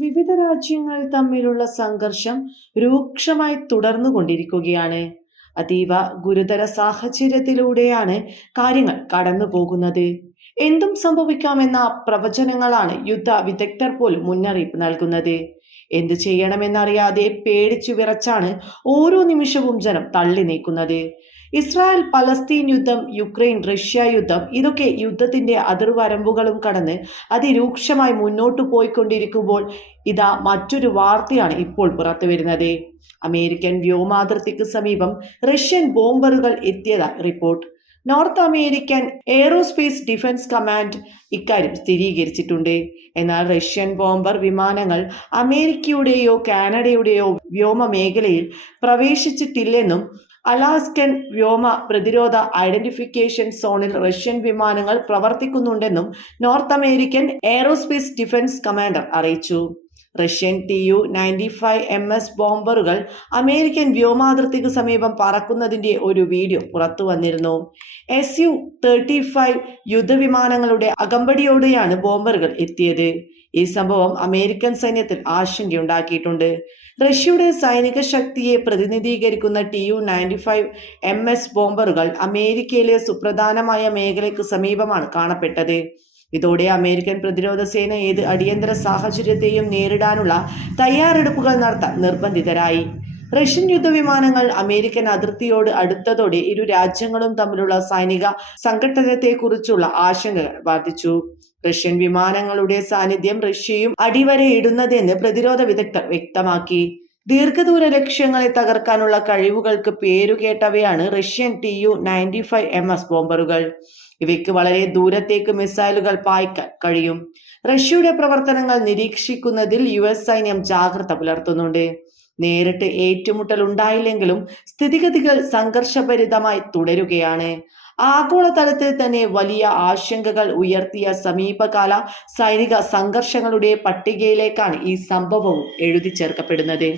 വിവിധ രാജ്യങ്ങൾ തമ്മിലുള്ള സംഘർഷം രൂക്ഷമായി തുടർന്നു കൊണ്ടിരിക്കുകയാണ്. അതീവ ഗുരുതര സാഹചര്യത്തിലൂടെയാണ് കാര്യങ്ങൾ കടന്നു പോകുന്നത്. എന്തും സംഭവിക്കാമെന്ന പ്രവചനങ്ങളാണ് യുദ്ധ വിദഗ്ധർ പോലും മുന്നറിയിപ്പ് നൽകുന്നത്. എന്ത് ചെയ്യണമെന്നറിയാതെ പേടിച്ചു വിറച്ചാണ് ഓരോ നിമിഷവും ജനം തള്ളി നീക്കുന്നത് ഇസ്രായേൽ പലസ്തീൻ യുദ്ധം യുക്രൈൻ റഷ്യ യുദ്ധം ഇതൊക്കെ യുദ്ധത്തിന്റെ അതിർവരമ്പുകളും കടന്ന് അതിരൂക്ഷമായി മുന്നോട്ട് പോയിക്കൊണ്ടിരിക്കുമ്പോൾ ഇതാ മറ്റൊരു വാർത്തയാണ് ഇപ്പോൾ പുറത്തു വരുന്നത്. അമേരിക്കൻ വ്യോമാതിർത്തിക്ക് സമീപം റഷ്യൻ ബോംബറുകൾ എത്തിയതായി report. North American aerospace defence command ഇക്കാര്യം സ്ഥിരീകരിച്ചിട്ടുണ്ട്. എന്നാൽ റഷ്യൻ ബോംബർ വിമാനങ്ങൾ അമേരിക്കയുടെയോ കാനഡയുടെയോ വ്യോമ മേഖലയിൽ പ്രവേശിച്ചിട്ടില്ലെന്നും അലാസ്കൻ വ്യോമ പ്രതിരോധ ഐഡന്റിഫിക്കേഷൻ സോണിൽ റഷ്യൻ വിമാനങ്ങൾ പ്രവർത്തിക്കുന്നുണ്ടെന്നും north American aerospace defence commander അറിയിച്ചു. Russian T U ninety five M S ബോംബറുകൾ American വ്യോമാതിർത്തിക്ക് സമീപം പറക്കുന്നതിന്റെ ഒരു വീഡിയോ പുറത്തു വന്നിരുന്നു. എസ് യു തേർട്ടി ഫൈവ് യുദ്ധവിമാനങ്ങളുടെ അകമ്പടിയോടെയാണ് ബോംബറുകൾ എത്തിയത്. ഈ സംഭവം അമേരിക്കൻ സൈന്യത്തിൽ ആശങ്കയുണ്ടാക്കിയിട്ടുണ്ട്. റഷ്യയുടെ സൈനിക ശക്തിയെ പ്രതിനിധീകരിക്കുന്ന T U ninety five M S ബോംബറുകൾ അമേരിക്കയിലെ സുപ്രധാനമായ മേഖലയ്ക്ക് സമീപമാണ് കാണപ്പെട്ടത്. ഇതോടെ അമേരിക്കൻ പ്രതിരോധ സേന ഏത് അടിയന്തര സാഹചര്യത്തെയും നേരിടാനുള്ള തയ്യാറെടുപ്പുകൾ നടത്താൻ നിർബന്ധിതരായി. റഷ്യൻ യുദ്ധവിമാനങ്ങൾ അമേരിക്കൻ അതിർത്തിയോട് അടുത്തതോടെ ഇരു രാജ്യങ്ങളും തമ്മിലുള്ള സൈനിക സംഘട്ടനത്തെക്കുറിച്ചുള്ള ആശങ്കകൾ വർദ്ധിച്ചു. റഷ്യൻ വിമാനങ്ങളുടെ സാന്നിധ്യം റഷ്യയും അടിവരയിടുന്നതെന്ന് പ്രതിരോധ വിദഗ്ധർ വ്യക്തമാക്കി. ദീർഘദൂര ലക്ഷ്യങ്ങളെ തകർക്കാനുള്ള കഴിവുകൾക്ക് പേരുകേട്ടവയാണ് Russian T U ninety five M S ബോംബറുകൾ. ഇവയ്ക്ക് വളരെ ദൂരത്തേക്ക് മിസൈലുകൾ പായ്ക്കാൻ കഴിയും. റഷ്യയുടെ പ്രവർത്തനങ്ങൾ നിരീക്ഷിക്കുന്നതിൽ യു എസ് സൈന്യം ജാഗ്രത പുലർത്തുന്നുണ്ട്. നേരിട്ട് ഏറ്റുമുട്ടൽ ഉണ്ടായില്ലെങ്കിലും സ്ഥിതിഗതികൾ സംഘർഷഭരിതമായി തുടരുകയാണ്. ആഗോളതലത്തിൽ തന്നെ വലിയ ആശങ്കകൾ ഉയർത്തിയ സമീപകാല സൈനിക സംഘർഷങ്ങളുടെ പട്ടികയിലേക്കാണ് ഈ സംഭവവും എഴുതി ചേർക്കപ്പെടുന്നത്